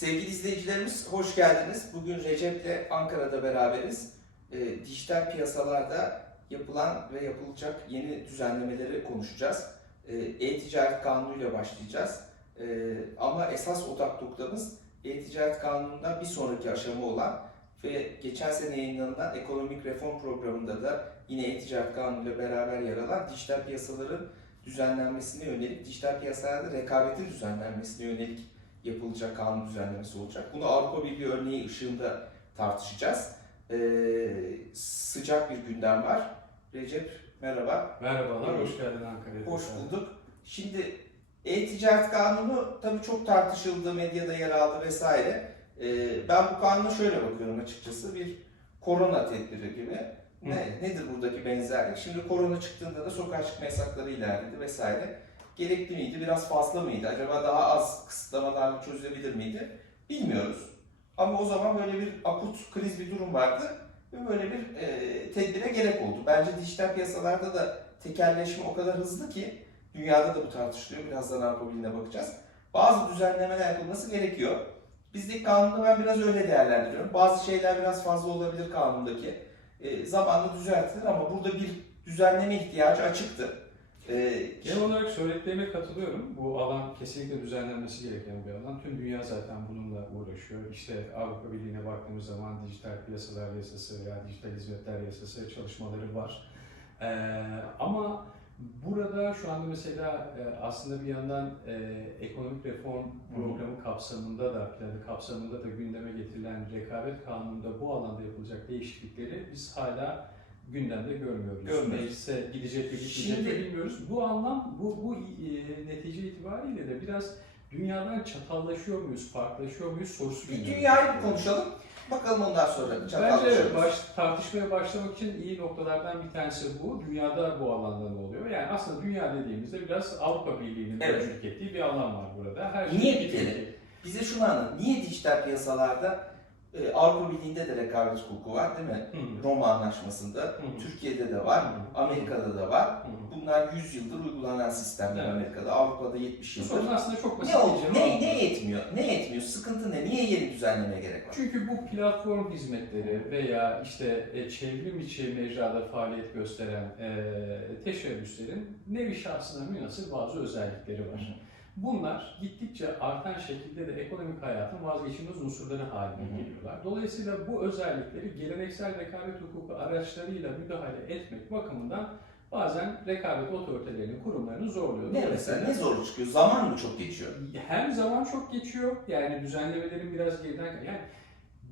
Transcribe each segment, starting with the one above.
Sevgili izleyicilerimiz hoş geldiniz. Bugün Recep'le Ankara'da beraberiz. Ee, dijital piyasalarda yapılan ve yapılacak yeni düzenlemeleri konuşacağız. Ee, E-ticaret kanunuyla başlayacağız. Ee, ama esas odak noktamız E-ticaret kanunundan bir sonraki aşama olan ve geçen sene yayınlanan ekonomik reform programında da yine E-ticaret kanunuyla beraber yer alan dijital piyasaların düzenlenmesine yönelik, dijital piyasalarda rekabetin düzenlenmesine yönelik yapılacak kanun düzenlemesi olacak. Bunu Avrupa Birliği örneği ışığında tartışacağız. Ee, sıcak bir gündem var. Recep merhaba. Merhabalar, hoş geldin Ankara'ya. Hoş bulduk. Şimdi e-ticaret kanunu tabii çok tartışıldı, medyada yer aldı vesaire. Ee, ben bu kanuna şöyle bakıyorum açıkçası. Bir korona tedbiri gibi. Ne, nedir buradaki benzerlik? Şimdi korona çıktığında da sokağa çıkma yasakları ilerledi vesaire. Gerekli miydi? Biraz fazla mıydı? Acaba daha az kısıtlamalarla çözülebilir miydi? Bilmiyoruz. Ama o zaman böyle bir akut kriz bir durum vardı ve böyle bir e, tedbire gerek oldu. Bence dijital piyasalarda da tekelleşme o kadar hızlı ki dünyada da bu tartışılıyor. Birazdan Avrupa bakacağız. Bazı düzenlemeler yapılması gerekiyor. Bizdeki kanunda ben biraz öyle değerlendiriyorum. Bazı şeyler biraz fazla olabilir kanundaki. E, zamanla düzeltilir ama burada bir düzenleme ihtiyacı açıktı. Genel olarak söylediklerine katılıyorum. Bu alan kesinlikle düzenlenmesi gereken bir alan. Tüm dünya zaten bununla uğraşıyor. İşte Avrupa Birliği'ne baktığımız zaman dijital piyasalar yasası veya dijital hizmetler yasası çalışmaları var. Ee, ama burada şu anda mesela e, aslında bir yandan e, ekonomik reform programı kapsamında da, planı kapsamında da gündeme getirilen rekabet kanununda bu alanda yapılacak değişiklikleri biz hala gündemde görmüyoruz. Görmüyoruz. Meclise gidecek mi gitmeyecek mi Şimdi- bilmiyoruz. Bu anlam, bu, bu e, netice itibariyle de biraz dünyadan çatallaşıyor muyuz, farklılaşıyor muyuz sorusu bir dünyayı bir konuşalım. Bakalım ondan sonra Bence baş, tartışmaya başlamak için iyi noktalardan bir tanesi bu. Dünyada bu alanda ne oluyor? Yani aslında dünya dediğimizde biraz Avrupa Birliği'nin Evet. ettiği bir alan var burada. Her Niye şey bir kere? Bize şunu anlat. Niye dijital piyasalarda e, Avrupa Birliği'nde de rekabet hukuku var değil mi? Hı. Roma Anlaşması'nda, Hı. Türkiye'de de var, Hı. Amerika'da da var. Hı. Bunlar 100 yıldır uygulanan sistemler Evet. Amerika'da, Avrupa'da 70 Bu yıldır. aslında çok basit Ne, oldu? ne, ne yetmiyor? Ne yetmiyor? Sıkıntı ne? Niye yeni düzenlemeye gerek var? Çünkü bu platform hizmetleri veya işte e, çevrim içi mecrada faaliyet gösteren e, teşebbüslerin nevi şahsına münasır bazı özellikleri var. Bunlar gittikçe artan şekilde de ekonomik hayatın vazgeçilmez unsurları haline geliyorlar. Dolayısıyla bu özellikleri geleneksel rekabet hukuku araçlarıyla müdahale etmek bakımından bazen rekabet otoritelerinin kurumlarını zorluyor. Ne mesela? Ne zorlu çıkıyor? Zaman mı çok geçiyor? Hem zaman çok geçiyor, yani düzenlemelerin biraz geriden yani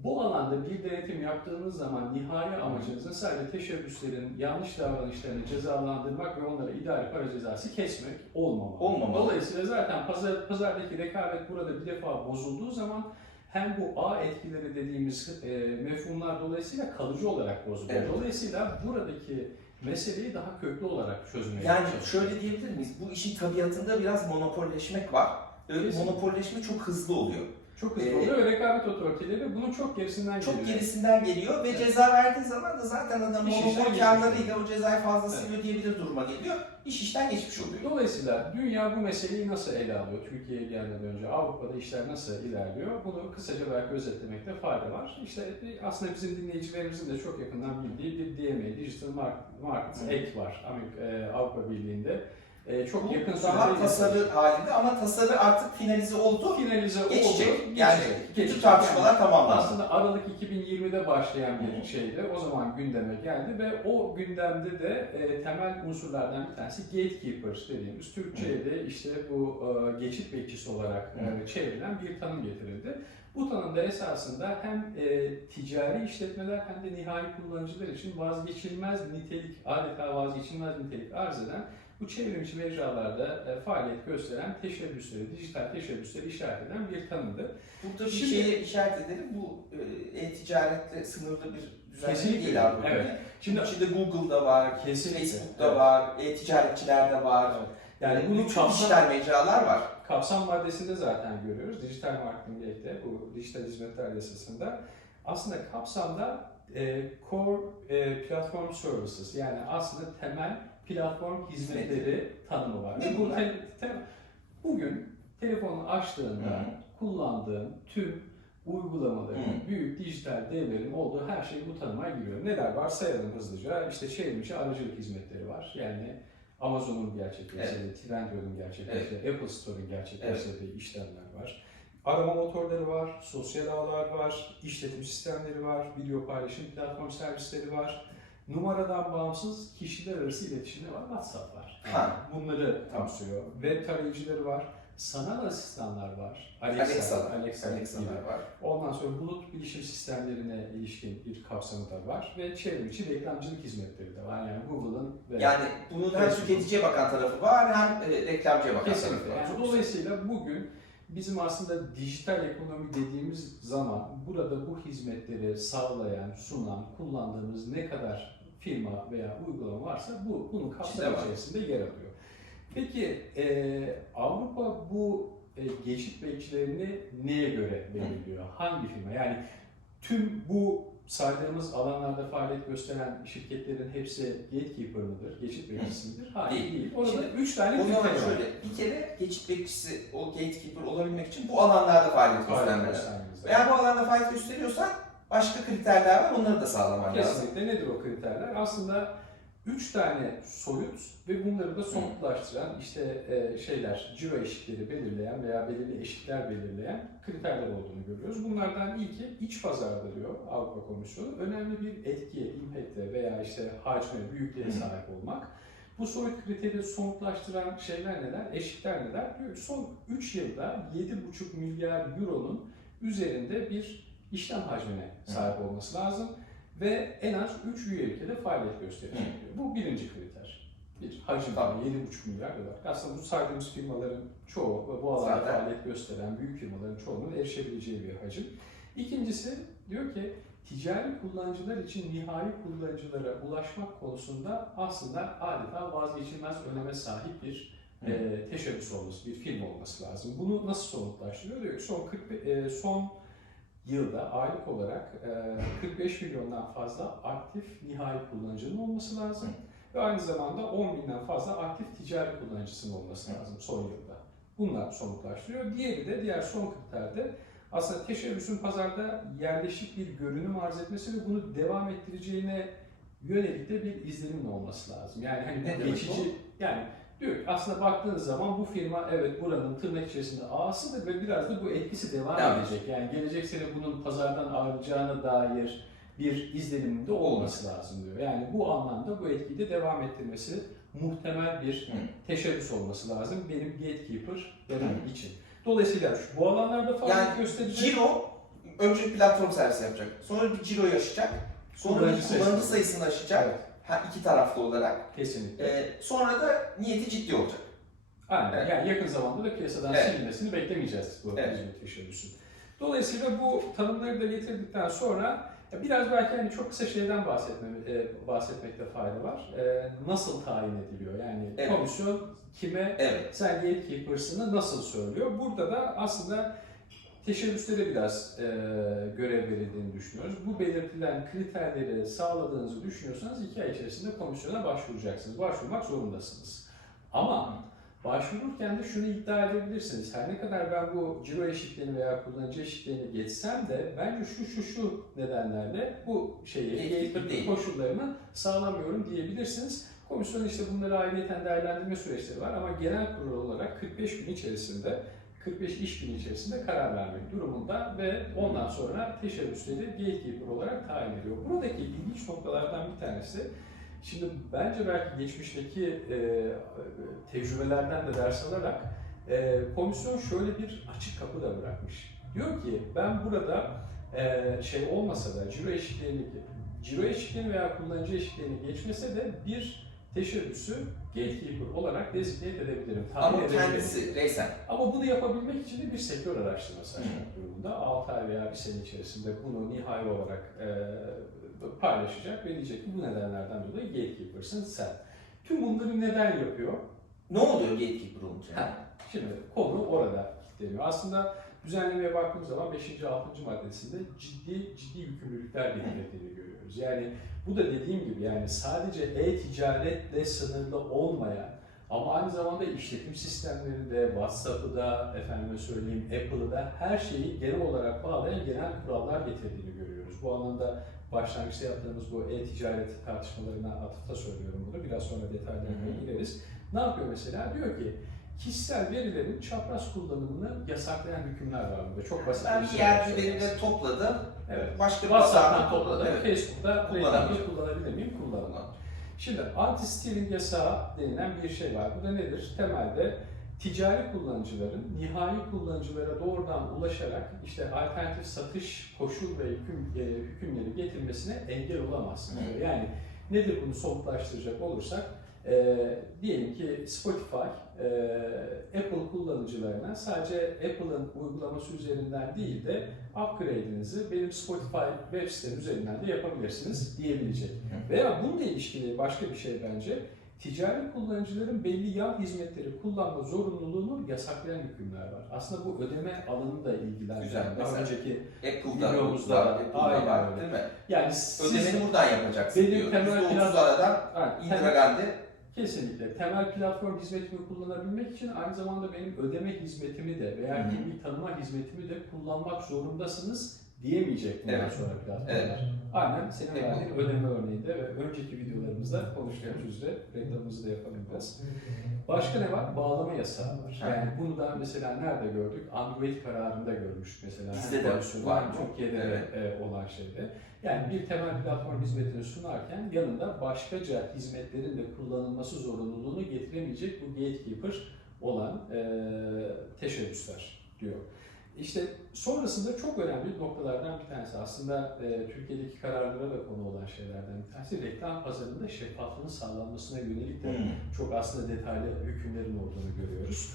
bu alanda bir denetim yaptığınız zaman nihai amacınızın sadece teşebbüslerin yanlış davranışlarını cezalandırmak ve onlara idari para cezası kesmek olmamalı. Olmamalı. Dolayısıyla zaten pazar, pazardaki rekabet burada bir defa bozulduğu zaman hem bu ağ etkileri dediğimiz e, mefhumlar dolayısıyla kalıcı olarak bozuluyor. Evet. Dolayısıyla buradaki meseleyi daha köklü olarak çözmeye Yani şöyle diyebilir miyiz? Bu işin tabiatında biraz monopolleşmek var. Öyle monopolleşme çok hızlı oluyor. Çok hızlı Ee, oluyor ve rekabet otoriteleri bunun çok gerisinden Çok geliyor. gerisinden geliyor ve Evet. ceza verdiği zaman da zaten adam İş işten monopol geçmiş karlarıyla o cezayı fazlasıyla ödeyebilir duruma geliyor. İş işten geçmiş oluyor. Dolayısıyla dünya bu meseleyi nasıl ele alıyor? Türkiye'ye gelmeden önce Avrupa'da işler nasıl ilerliyor? Bunu kısaca belki özetlemekte fayda var. İşte aslında bizim dinleyicilerimizin de çok yakından bildiği bir DMA, Digital Market, Markets. Act var Amerika, e, Avrupa Birliği'nde. E, çok Bu yakın daha tasarı halinde ama tasarı artık finalize oldu. finalize oldu. Geçecek. geçecek, Yani bütün geçecek. tartışmalar tamamlandı. Aslında Aralık 2020'de başlayan bir şeydi. O zaman gündeme geldi ve o gündemde de e, temel unsurlardan bir tanesi gatekeepers dediğimiz Türkçe'de işte bu e, geçit bekçisi olarak e, çevrilen bir tanım getirildi. Bu tanımda esasında hem e, ticari işletmeler hem de nihai kullanıcılar için vazgeçilmez nitelik, adeta vazgeçilmez nitelik arz eden bu çevrimiçi mecralarda e, faaliyet gösteren teşebbüsleri, dijital teşebbüsleri işaret eden bir tanımdı. Burada bir Şimdi- şeye işaret edelim. Bu e, e-ticaretle sınırlı bir düzenleme Kesinlikle. değil Avrupa Evet. Birliği. Şimdi İçinde Google'da var, Kesinlikle. Facebook'ta Evet. var, e-ticaretçilerde var. Yani Yani bunu bütün kapsam, dijital mecralar var. Kapsam maddesinde zaten görüyoruz. Dijital Marketing Act'te, bu dijital hizmetler yasasında aslında kapsamda e, core e, platform services yani aslında temel platform hizmetleri tanımı var. Ne Bu bunlar? te- te- bugün Telefonu açtığında Hı. kullandığın tüm uygulamaların, Hı. büyük dijital devlerin olduğu her şey bu tanıma giriyor. Neler var sayalım hızlıca. İşte çevrimiçi aracılık hizmetleri var. Yani Amazon'un gerçekleştirdiği, Trendyol'un gerçekleştirdiği, Apple Store'un gerçekleştirdiği işlemler var. Arama motorları var, sosyal ağlar var, işletim sistemleri var, video paylaşım platform servisleri var. Numaradan bağımsız kişiler arası iletişimde var, WhatsApp var. Ha. Bunları kapsıyor. Web tarayıcıları var, sanal asistanlar var. Alexa, Alexa, Alexa, Alexa'lar gibi. var. Ondan sonra bulut bilişim sistemlerine ilişkin bir kapsamı da var ve çevrim içi reklamcılık hizmetleri de var. Yani Google'ın ve Yani bunun hem tüketiciye bakan tarafı var hem e, reklamcıya bakan tarafı Kesinlikle. var. Yani Çok güzel. dolayısıyla bugün bizim aslında dijital ekonomi dediğimiz zaman burada bu hizmetleri sağlayan, sunan, kullandığımız ne kadar firma veya uygulama varsa bu bunun kapsamı var. içerisinde yer alıyor. Peki e, Avrupa bu e, geçit bekçilerini neye göre belirliyor? Hangi firma? Yani tüm bu saydığımız alanlarda faaliyet gösteren şirketlerin hepsi gatekeeper mıdır? Geçit bekçisi midir? Hayır Değil. değil. Orada Şimdi, üç tane O zaman kriter var. şöyle, bir kere geçit bekçisi, o gatekeeper olabilmek için bu alanlarda faaliyet göstermeniz lazım. Eğer bu alanda faaliyet gösteriyorsan başka kriterler var, onları da sağlaman lazım. Kesinlikle nedir o kriterler? Aslında üç tane soyut ve bunları da somutlaştıran işte e, şeyler, ciro eşikleri belirleyen veya belirli eşikler belirleyen kriterler olduğunu görüyoruz. Bunlardan ilki iç pazarda diyor Avrupa Komisyonu. Önemli bir etkiye, impact'e veya işte hacme, büyüklüğe sahip olmak. Bu soyut kriteri somutlaştıran şeyler neler, eşikler neler? Diyor son 3 yılda 7,5 milyar euronun üzerinde bir işlem hacmine sahip olması lazım ve en az 3 üye ülkede faaliyet gösterecek diyor. Bu birinci kriter. Bir hacim var, Tamam. 7,5 milyar dolar. Aslında bu saydığımız firmaların çoğu ve bu alanda Zaten. faaliyet gösteren büyük firmaların çoğunun erişebileceği bir hacim. İkincisi diyor ki ticari kullanıcılar için nihai kullanıcılara ulaşmak konusunda aslında adeta vazgeçilmez öneme sahip bir Hı. e, teşebbüs olması, bir film olması lazım. Bunu nasıl somutlaştırıyor? Diyor ki son 40, e, son yılda aylık olarak e, 45 milyondan fazla aktif nihai kullanıcının olması lazım. Ve aynı zamanda 10 binden fazla aktif ticari kullanıcısının olması lazım son yılda. Bunlar somutlaştırıyor. Diğeri de diğer son kriterde aslında teşebbüsün pazarda yerleşik bir görünüm arz etmesi ve bunu devam ettireceğine yönelik de bir izlenimin olması lazım. Yani hani Ne geçici yani diyor ki aslında baktığınız zaman bu firma evet buranın tırnak içerisinde ağasıdır ve biraz da bu etkisi devam Devam edecek. Yani gelecek sene bunun pazardan ayrılacağına dair bir izlenimin de olması lazım diyor. Yani bu anlamda bu etkiyi de devam ettirmesi muhtemel bir teşebbüs olması lazım benim gatekeeper demem için. Dolayısıyla şu- bu alanlarda faaliyet Yani gösterecek. Ciro, önce bir platform servisi yapacak. Sonra bir ciroyu aşacak. Sonra Kullanıcı bir sayısı. kullanıcı sayısını aşacak. Evet, Ha, iki taraflı olarak. kesinlikle. Ee, sonra da niyeti ciddi olacak. Aynen. Evet. Yani yakın zamanda da piyasadan Evet. silinmesini beklemeyeceğiz bu Evet. hizmet teşebbüsün. Dolayısıyla bu tanımları da getirdikten sonra biraz belki hani çok kısa şeyden bahsetme, e, bahsetmekte fayda var. E, nasıl tayin ediliyor? Yani Evet. komisyon kime Evet. sen gatekeeper'sını nasıl söylüyor? Burada da aslında teşebbüslere biraz e, görev verildiğini düşünüyoruz. Bu belirtilen kriterleri sağladığınızı düşünüyorsanız iki ay içerisinde komisyona başvuracaksınız. Başvurmak zorundasınız. Ama başvururken de şunu iddia edebilirsiniz. Her ne kadar ben bu ciro eşitliğini veya kullanıcı eşitliğini geçsem de bence şu şu şu nedenlerle bu şeyi, değil. koşullarını sağlamıyorum diyebilirsiniz. Komisyon işte bunları ayrıyeten değerlendirme süreçleri var ama genel kurul olarak 45 gün içerisinde 45 iş günü içerisinde karar vermek durumunda ve ondan sonra teşebbüsleri gatekeeper olarak tayin ediyor. Buradaki ilginç noktalardan bir tanesi, şimdi bence belki geçmişteki e, tecrübelerden de ders alarak e, komisyon şöyle bir açık kapı da bırakmış. Diyor ki ben burada e, şey olmasa da ciro eşitliğini, ciro eşitliğini veya kullanıcı eşitliğini geçmese de bir teşebbüsü gatekeeper olarak designate edebilirim, Ama edebilirim. kendisi reysen. Ama bunu yapabilmek için de bir sektör araştırması açmak durumunda. 6 ay veya bir sene içerisinde bunu nihai olarak e, paylaşacak ve diyecek ki bu nedenlerden dolayı gatekeeper'sın sen. Tüm bunları neden yapıyor? Ne oluyor gatekeeper olunca? Ha, Şimdi konu orada kilitleniyor. Aslında düzenlemeye baktığımız zaman 5. 6. maddesinde ciddi ciddi yükümlülükler belirlediğini görüyoruz. Yani bu da dediğim gibi yani sadece e-ticaretle sınırlı olmayan Ama aynı zamanda işletim sistemlerinde, WhatsApp'ı da, efendime söyleyeyim Apple'ı da her şeyi genel olarak bağlayan genel kurallar getirdiğini görüyoruz. Bu alanda başlangıçta yaptığımız bu e-ticaret tartışmalarına atıfta söylüyorum bunu. Biraz sonra detaylarına gireriz. Ne yapıyor mesela? Diyor ki kişisel verilerin çapraz kullanımını yasaklayan hükümler var burada. Çok basit Ben bir şey. yerde söyleyeyim. verileri topladım. Evet. Başka bir WhatsApp'tan topladım. Evet. Facebook'ta Kullanamıyorum. reklamı kullanabilir miyim? Kullanamam. Şimdi anti-stealing yasağı denilen bir şey var. Bu da nedir? Temelde ticari kullanıcıların nihai kullanıcılara doğrudan ulaşarak işte alternatif satış koşul ve hüküm, e, hükümleri getirmesine engel olamazsın. Yani nedir bunu somutlaştıracak olursak e, diyelim ki Spotify Apple kullanıcılarına sadece Apple'ın uygulaması üzerinden değil de upgrade'inizi benim Spotify web sitem üzerinden de yapabilirsiniz diyebilecek. Veya bununla ilişkili başka bir şey bence ticari kullanıcıların belli yan hizmetleri kullanma zorunluluğunu yasaklayan hükümler var. Aslında bu ödeme alanını da ilgilendiren. Güzel. Daha Mesela önceki Apple'da Videomuzda. Apple'da var değil mi? yani siz, Ödemeni buradan yapacaksın Benim diyor. temel %30 biraz- aradan Ha, Indira temel- Gandhi Kesinlikle. Temel platform hizmetimi kullanabilmek için aynı zamanda benim ödeme hizmetimi de veya kimlik tanıma hizmetimi de kullanmak zorundasınız diyemeyecek bundan Evet. sonra platformlar. Evet. Aynen senin Evet. verdiğin ödeme örneğinde ve önceki videolarımızda konuştuğumuz üzere reklamımızı da yapalım biraz. Başka ne var? Bağlama yasağı var. Yani bunu da mesela nerede gördük? Android kararında görmüştük mesela. Bizde Hem de var. Türkiye'de Evet. e, olan şeyde. Yani bir temel platform hizmetini sunarken yanında başkaca hizmetlerin de kullanılması zorunluluğunu getiremeyecek bu gatekeeper olan e, teşebbüsler diyor. İşte sonrasında çok önemli noktalardan bir tanesi aslında e, Türkiye'deki kararlara da konu olan şeylerden bir tanesi reklam pazarında şeffaflığın sağlanmasına yönelik de Hmm. çok aslında detaylı hükümlerin olduğunu görüyoruz.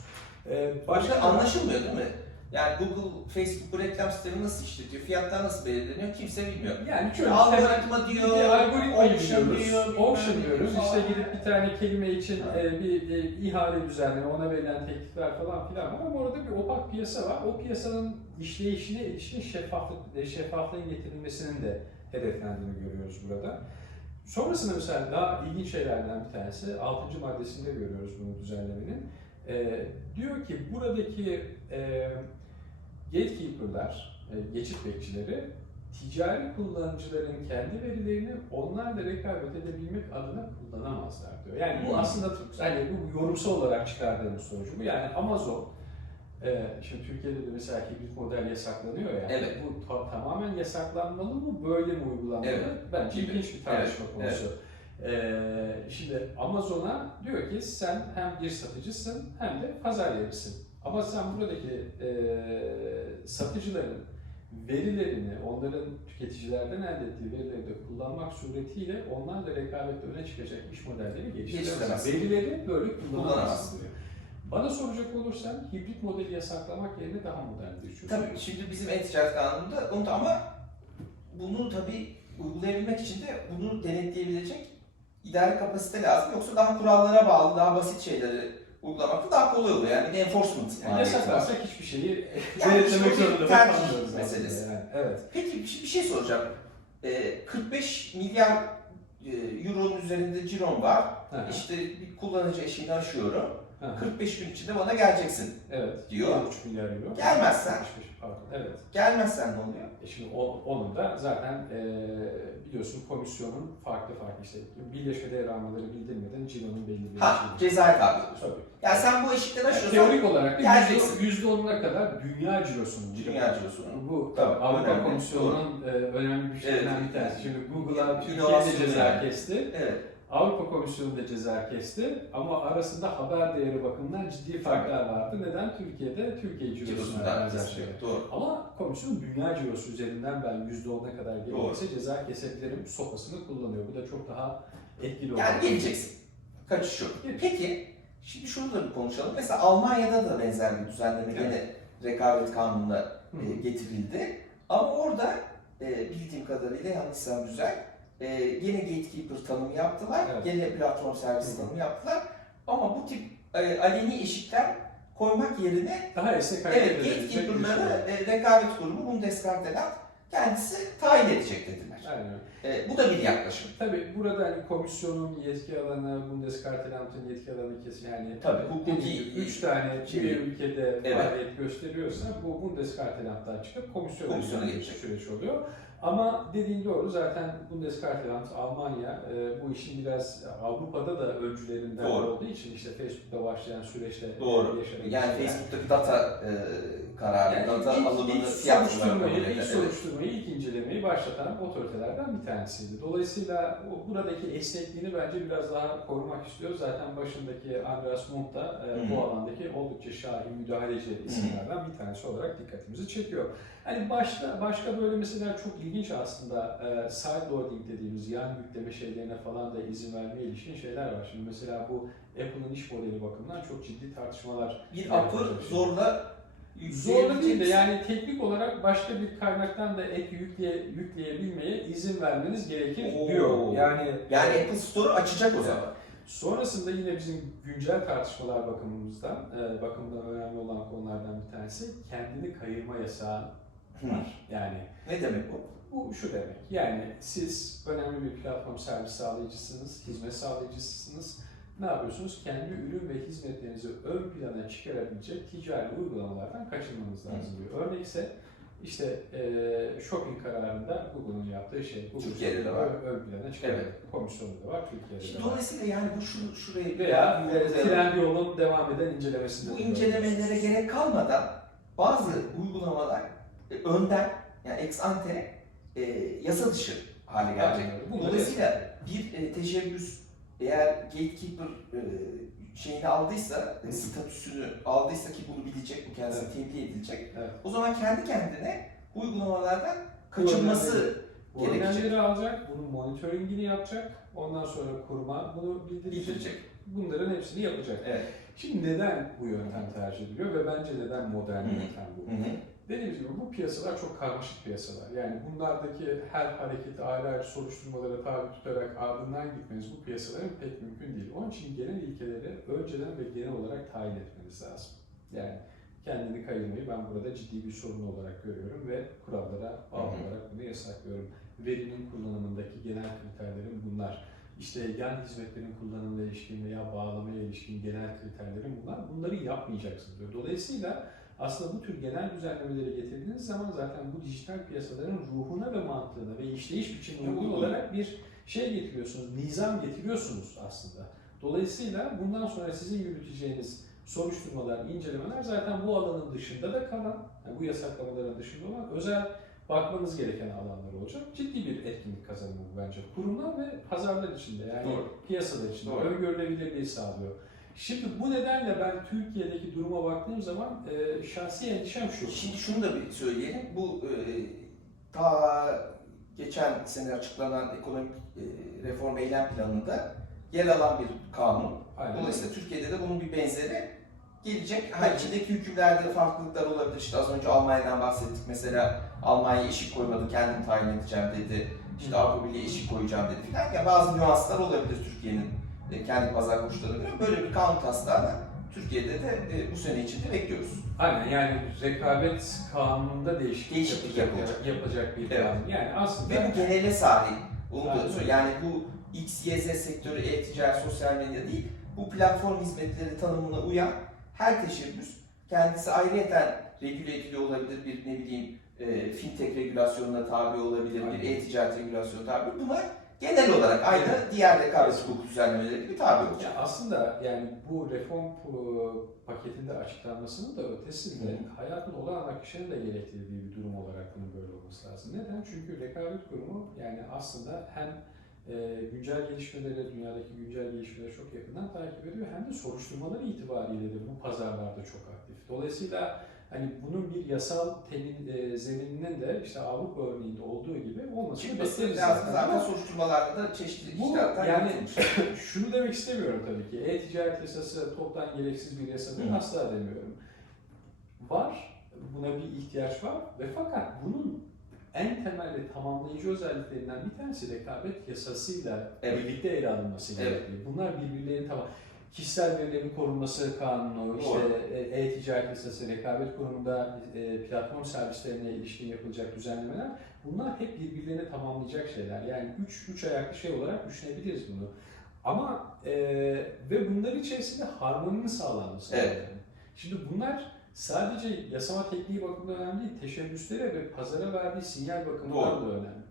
E, Başka anlaşılmıyor değil mi? Yani Google, Facebook bu reklam sistemi nasıl işletiyor? Fiyatlar nasıl belirleniyor? Kimse bilmiyor. yani şöyle algoritma diyor, algoritma diyoruz. diyor, ne diyoruz. diyor İşte gidip bir tane kelime için e, bir e, ihale düzenleme, ona verilen teklifler falan filan var ama orada bir opak piyasa var. O piyasanın işleyişine ilişkin şeffaflık, e, şeffaflığın getirilmesinin de hedeflendiğini görüyoruz burada. Sonrasında mesela daha ilginç şeylerden bir tanesi 6. maddesinde görüyoruz bunu düzenlemenin. E, diyor ki buradaki e, gatekeeper'lar, e, geçit bekçileri ticari kullanıcıların kendi verilerini onlarla rekabet edebilmek adına kullanamazlar diyor. Yani bu Hmm. aslında hani bu yorumsal olarak çıkardığımız sonuç bu. Yani Amazon e, şimdi Türkiye'de de mesela hibrit model yasaklanıyor ya. Evet. Bu ta- tamamen yasaklanmalı mı, böyle mi uygulanmalı? Evet. Bence ilginç bir tartışma Evet, konusu. Ee, şimdi Amazon'a diyor ki sen hem bir satıcısın hem de pazar yerisin. Ama sen buradaki e, satıcıların verilerini, onların tüketicilerden elde ettiği verileri de kullanmak suretiyle onlarla rekabette öne çıkacak iş modelleri. Geliştiremezsin. Verileri böyle kullanamazsın diyor. Bana soracak olursan hibrit modeli yasaklamak yerine daha modern bir çözüm. Tabii şimdi bizim e-ticaret kanununda onu ama bunu tabii uygulayabilmek için de bunu denetleyebilecek idari kapasite lazım. Yoksa daha kurallara bağlı, daha basit şeyleri uygulamakta daha kolay oluyor. Yani bir enforcement Yani yasaklarsak hiçbir şeyi denetlemek zorunda kalmıyoruz meselesi. Yani. Evet. Peki bir şey, bir şey soracağım. Ee, 45 milyar e, euronun üzerinde ciron var. Ha, İşte bir kullanıcı eşiğini aşıyorum. ha, 45 gün içinde bana geleceksin. Evet. diyor. 1,5 milyar euro. Gelmezsen? 65, Pardon. Evet. Gelmezsen ne oluyor? E şimdi o, onun da zaten e, biliyorsun komisyonun farklı farklı işte birleşme değer almaları bildirmeden cironun belli bir Ha, şeyi. cezaya tabi. Tabii. Yani sen bu eşikten Yani aşıyorsan teorik olarak da yüzde- yüzde onuna kadar dünya cirosunun dünya cirosunun. Bu Tabii, tabii Avrupa önemli, Komisyonu'nun e, önemli bir şeylerinden Evet. bir tanesi. Şimdi Google'a Türkiye'de İnovasyon ceza yani. kesti. Evet. Avrupa Komisyonu da ceza kesti ama arasında haber değeri bakımından ciddi farklar vardı. Neden? Türkiye'de Türkiye Cirosundan benzer şeyler. Doğru. Ama komisyon dünya cirosu üzerinden ben %10'a kadar gelirse ceza kesebilirim sopasını kullanıyor. Bu da çok daha etkili oluyor. Yani geleceksin. Kaçış yok. Peki, şimdi şunu da bir konuşalım. Mesela Almanya'da da benzer bir düzenleme Evet. gene rekabet kanununa e, getirildi. Ama orada e, bildiğim kadarıyla yanlışsam güzel. E, yine gatekeeper tanımı yaptılar. Evet. Gene platform servis tanımı yaptılar. Ama bu tip e, aleni eşikler koymak yerine Daha esnek evet şey gatekeeper'ları var. e, rekabet kurumu Bundeskartelat kendisi tayin edecek dediler. Yani E, bu da bir yaklaşım. Tabii burada hani komisyonun yetki alanı, Bundeskartelamt'ın yetki alanı kesin yani Tabii, hukuki- dediğim gibi üç tane şey- bir ülkede Evet. faaliyet gösteriyorsa bu Bundeskartelamt'tan çıkıp komisyona, Komisyona geçecek. süreç oluyor. Ama dediğin doğru zaten Bundeskartelamt, Almanya e, bu işin biraz Avrupa'da da öncülerinden Doğru. olduğu için işte Facebook'ta başlayan süreçte Doğru. yaşanan Yani. Facebook'taki data e, kararı, Yani data ilk, alımını soruşturmayı, kabul ilk soruşturmayı, ilk incelemeyi başlatan otoritelerden bir tanesiydi. Dolayısıyla buradaki esnekliğini bence biraz daha korumak istiyor. Zaten başındaki Andreas Munk da e, bu alandaki oldukça şahin, müdahaleci isimlerden bir tanesi olarak dikkatimizi çekiyor. Hani başta başka böyle mesela çok ilginç aslında e, sideloading dediğimiz yan yükleme şeylerine falan da izin vermeye ilişkin şeyler var. Şimdi mesela bu Apple'ın iş modeli bakımından çok ciddi tartışmalar Bir apı zorla Zorla değil de yani teknik olarak başka bir kaynaktan da ek yükleye, yükleyebilmeye izin vermeniz gerekir Oo. diyor. Yani Yani Apple Store'u açacak o zaman. sonrasında yine bizim güncel tartışmalar bakımımızdan, e, bakımından önemli olan konulardan bir tanesi kendini kayırma yasağı var. Yani Ne demek bu? bu şu demek. Yani siz önemli bir platform servis sağlayıcısınız, hizmet sağlayıcısınız. Ne yapıyorsunuz? Kendi ürün ve hizmetlerinizi ön plana çıkarabilecek ticari uygulamalardan kaçınmanız lazım diyor. Örnek ise işte eee shopping kararında Google'un yaptığı şey. Google Türkiye'de de var. Ön, plana çıkarıyor. Evet. Komisyonu da var, Türkiye'de Şimdi de var. dolayısıyla yani bu şu, şurayı Veya e, Trendyol'un devam eden incelemesinde. bu incelemelere gerek kalmadan bazı uygulamalar e, önden yani ex ante e, yasa dışı hale gelecek. Bunları Dolayısıyla bir e, teşebbüs eğer gatekeeper e, şeyini aldıysa, e, statüsünü aldıysa ki bunu bilecek, bu kendisine Evet. temsil edilecek. Evet. O zaman kendi kendine bu uygulamalardan kaçınması Bu gerekecek. alacak, bunun monitoringini yapacak, ondan sonra kuruma bunu bildirecek. Bildirecek. Bunların hepsini yapacak. Evet. Şimdi neden bu yöntem tercih ediliyor ve bence neden modern yöntem bu? Dediğimiz gibi bu piyasalar çok karmaşık piyasalar. Yani bunlardaki her hareketi ayrı ayrı soruşturmalara tabi tutarak ardından gitmeniz bu piyasaların pek mümkün değil. Onun için genel ilkeleri önceden ve genel olarak tayin etmeniz lazım. Yani kendini kayırmayı ben burada ciddi bir sorun olarak görüyorum ve kurallara bağlı olarak bunu yasaklıyorum. Verinin kullanımındaki genel kriterlerim bunlar. İşte yan hizmetlerin kullanımına ilişkin veya bağlamaya ilişkin genel kriterlerim bunlar. Bunları yapmayacaksınız. Dolayısıyla aslında bu tür genel düzenlemeleri getirdiğiniz zaman zaten bu dijital piyasaların ruhuna ve mantığına ve işleyiş biçimine uygun olarak bir şey getiriyorsunuz, nizam getiriyorsunuz aslında. Dolayısıyla bundan sonra sizin yürüteceğiniz soruşturmalar, incelemeler zaten bu alanın dışında da kalan, yani bu yasaklamaların dışında olan özel bakmanız gereken alanlar olacak. Ciddi bir etkinlik kazanımı bu bence. Kurumlar ve pazarlar içinde yani Doğru. piyasalar içinde Doğru. öngörülebilirliği sağlıyor. Şimdi bu nedenle ben Türkiye'deki duruma baktığım zaman e, şahsi endişem şu. Şimdi şunu da bir söyleyelim. Bu e, ta geçen sene açıklanan ekonomik e, reform eylem planında yer alan bir kanun. Aynen. Dolayısıyla Türkiye'de de bunun bir benzeri gelecek. Ha içindeki hükümlerde farklılıklar olabilir. İşte az önce Almanya'dan bahsettik. Mesela Almanya eşik koymadı, kendim tayin edeceğim dedi. İşte Avrupa Birliği eşik koyacağım dedi filan. Ya bazı nüanslar olabilir Türkiye'nin kendi pazar koşullarına göre. Böyle bir kanun taslağını Türkiye'de de e, bu sene içinde bekliyoruz. Aynen yani rekabet kanununda değişiklik, Değişiklik yapacak, yapılacak. yapacak bir Evet. kanun. Yani aslında Ve bu genele sahip. Onu da söyleyeyim. Yani bu X, Y, Z sektörü, e-ticaret, sosyal medya değil. Bu platform hizmetleri tanımına uyan her teşebbüs kendisi ayrıyeten regüle ediliyor olabilir. Bir ne bileyim e, fintech regülasyonuna tabi olabilir, bir e-ticaret regülasyonuna tabi. Bunlar genel olarak aynı diğer rekabet hukuku düzenlemeleri gibi tabi olacak. Ya aslında yani bu reform pu- paketinde açıklanmasının da ötesinde Hı. hayatın olağan akışının da gerektirdiği bir durum olarak bunun böyle olması lazım. Neden? Çünkü rekabet kurumu yani aslında hem e, güncel gelişmeleri, dünyadaki güncel gelişmeleri çok yakından takip ediyor hem de soruşturmaları itibariyle de bu pazarlarda çok aktif. Dolayısıyla hani bunun bir yasal temin, e, zemininin de işte Avrupa örneğinde olduğu gibi olmasını bekleriz lazım. zaten. Soruşturmalarda da çeşitli bu işler yani şunu demek istemiyorum tabii ki. E-ticaret yasası toptan gereksiz bir yasadır Hı. asla demiyorum. Var, buna bir ihtiyaç var ve fakat bunun en temel ve tamamlayıcı özelliklerinden bir tanesi rekabet yasasıyla Evet. birlikte ele alınması Evet. gerekiyor. Bunlar birbirlerinin tamam kişisel verilerin korunması kanunu, işte e- e-ticaret yasası, rekabet kurumunda e, platform servislerine ilişkin yapılacak düzenlemeler bunlar hep birbirlerini tamamlayacak şeyler. Yani üç, üç ayaklı şey olarak düşünebiliriz bunu. Ama e, ve bunların içerisinde harmoninin sağlanması Evet. lazım. Şimdi bunlar sadece yasama tekniği bakımından önemli değil, teşebbüslere ve pazara verdiği sinyal bakımından Doğru. da önemli.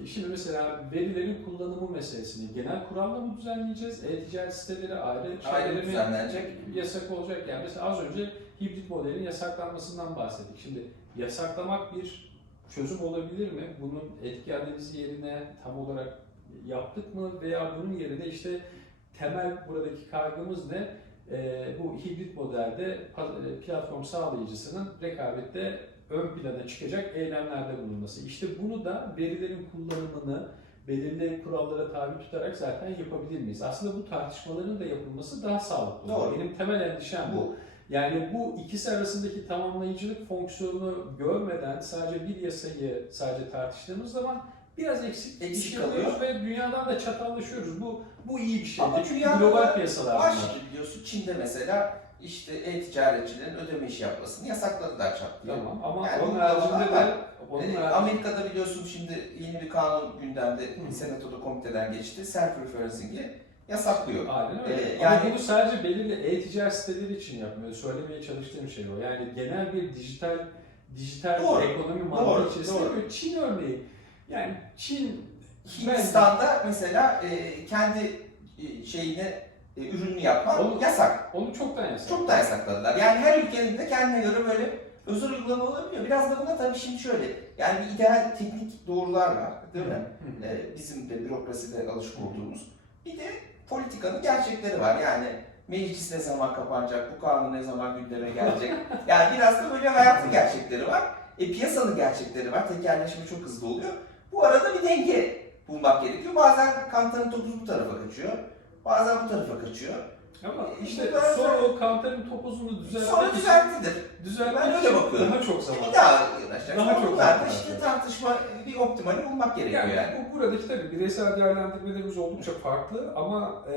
E, Şimdi mesela verilerin kullanımı meselesini genel kuralla mı düzenleyeceğiz? E-ticaret siteleri ayrı Ayrı düzenlenecek. yasak olacak? Yani mesela az önce hibrit modelin yasaklanmasından bahsettik. Şimdi yasaklamak bir çözüm olabilir mi? Bunun etki analizi yerine tam olarak yaptık mı? Veya bunun yerine işte temel buradaki kaygımız ne? Ee, bu hibrit modelde e, platform sağlayıcısının rekabette ön plana çıkacak eylemlerde bulunması. İşte bunu da verilerin kullanımını belirli kurallara tabi tutarak zaten yapabilir miyiz? Aslında bu tartışmaların da yapılması daha sağlıklı. Doğru. Benim temel endişem bu. Bu Yani bu ikisi arasındaki tamamlayıcılık fonksiyonunu görmeden sadece bir yasayı sadece tartıştığımız zaman biraz eksik, Eksik bir şey alıyoruz kalıyor. ve dünyadan da çatallaşıyoruz. Bu bu iyi bir şey. Ama. Çünkü global piyasalar var Çin'de mesela işte e-ticaretçilerin ödeme işi yapmasını yasakladılar diye. Tamam ama Yani onun haricinde de onun Ee, haricinde- Amerika'da biliyorsun şimdi yeni bir kanun gündemde Hı. senatoda komiteden geçti. Self-referencing'i yasaklıyor. Aynen öyle. Ee, Ama yani- bunu sadece belirli e-ticaret siteleri için yapmıyor. Söylemeye çalıştığım şey o. Yani genel bir dijital dijital Doğru, ekonomi mantığı içerisinde doğru. yapıyor. Çin örneği. Yani Çin Hindistan'da mesela e, kendi e, şeyini e, ürününü yapmak Onu- yasak. onu çoktan yasak. Çok da yasakladılar. Yani her ülkenin de kendine göre böyle özel uygulama olabiliyor. Biraz da buna tabii şimdi şöyle, yani bir ideal teknik doğrular var değil mi? Hı. Ee, bizim de bürokraside alışık olduğumuz. Bir de politikanın gerçekleri var. Yani meclis ne zaman kapanacak, bu kanun ne zaman gündeme gelecek. yani biraz da böyle hayatın gerçekleri var. E, piyasanın gerçekleri var. Tekerleşme çok hızlı oluyor. Bu arada bir denge bulmak gerekiyor. Bazen kantarın topuzu bu tarafa kaçıyor. Bazen bu tarafa kaçıyor. Ama E, işte böyle- sonra o kantarın topuzunu düzeltmek Sonra düzeltilir. düzeltmek Ben öyle bakıyorum. daha çok zaman. Bir daha yanaşacak. Daha çok zaman işte tartışma, bir optimali bulmak gerekiyor Yani, yani. bu buradaki tabii bireysel değerlendirmelerimiz oldukça farklı ama e,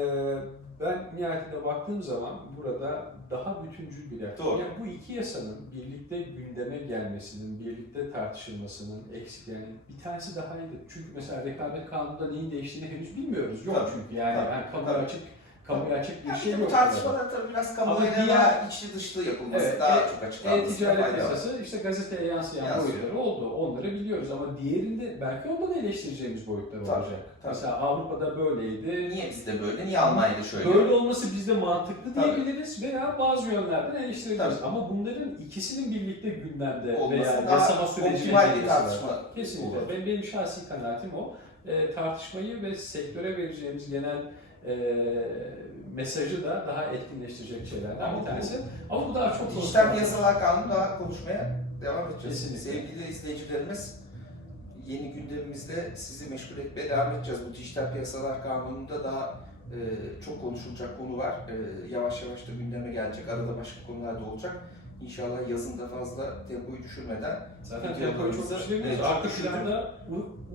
ben nihayetinde baktığım zaman burada daha bütüncül bir yaklaşım. Doğru. Yani bu iki yasanın birlikte gündeme gelmesinin, birlikte tartışılmasının eksik yani bir tanesi daha iyiydi. Çünkü mesela rekabet kanununda neyin değiştiğini henüz bilmiyoruz. Yok Tabii, çünkü yani, tabii, yani tabii. açık kamuya açık bir Yani şey bu yok. tartışmalar tabii biraz kamuoyuna diğer- daha içli dışlı yapılması, Evet, daha e- çok açıklanması. E-ticaret yasası işte gazeteye yansıyan Yansıyor. boyutları oldu. Onları biliyoruz ama diğerinde belki ondan eleştireceğimiz boyutları Tabii, olacak. tabii. Mesela Avrupa'da böyleydi. Niye bizde böyle, niye Almanya'da şöyle? Böyle olması bizde mantıklı Tabii. diyebiliriz veya bazı yönlerden eleştirebiliriz. Tabii. Ama bunların ikisinin birlikte gündemde olması veya yasama tartışma Kesinlikle. olur. Benim, benim şahsi kanaatim o. E, tartışmayı ve sektöre vereceğimiz genel e, mesajı da daha etkinleştirecek şeylerden bir tanesi. Ama bu daha çok Dijital konuşulacak. piyasalar kanunu daha konuşmaya devam edeceğiz. Kesinlikle. Sevgili izleyicilerimiz, yeni gündemimizde sizi meşgul etmeye devam edeceğiz. Bu dijital piyasalar kanununda daha e, çok konuşulacak konu var. E, yavaş yavaş da gündeme gelecek. Arada başka konular da olacak. İnşallah yazın da fazla tempoyu düşürmeden Zaten tempoyu çok düşüremiyoruz. Arka planda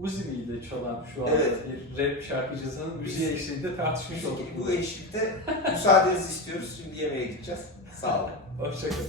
Uzi miydi çalan şu an Evet. bir rap şarkıcısının müziğe eşliğinde tartışmış olduk. bu eşlikte müsaadenizi istiyoruz. Şimdi yemeğe gideceğiz. Sağ olun. Hoşçakalın.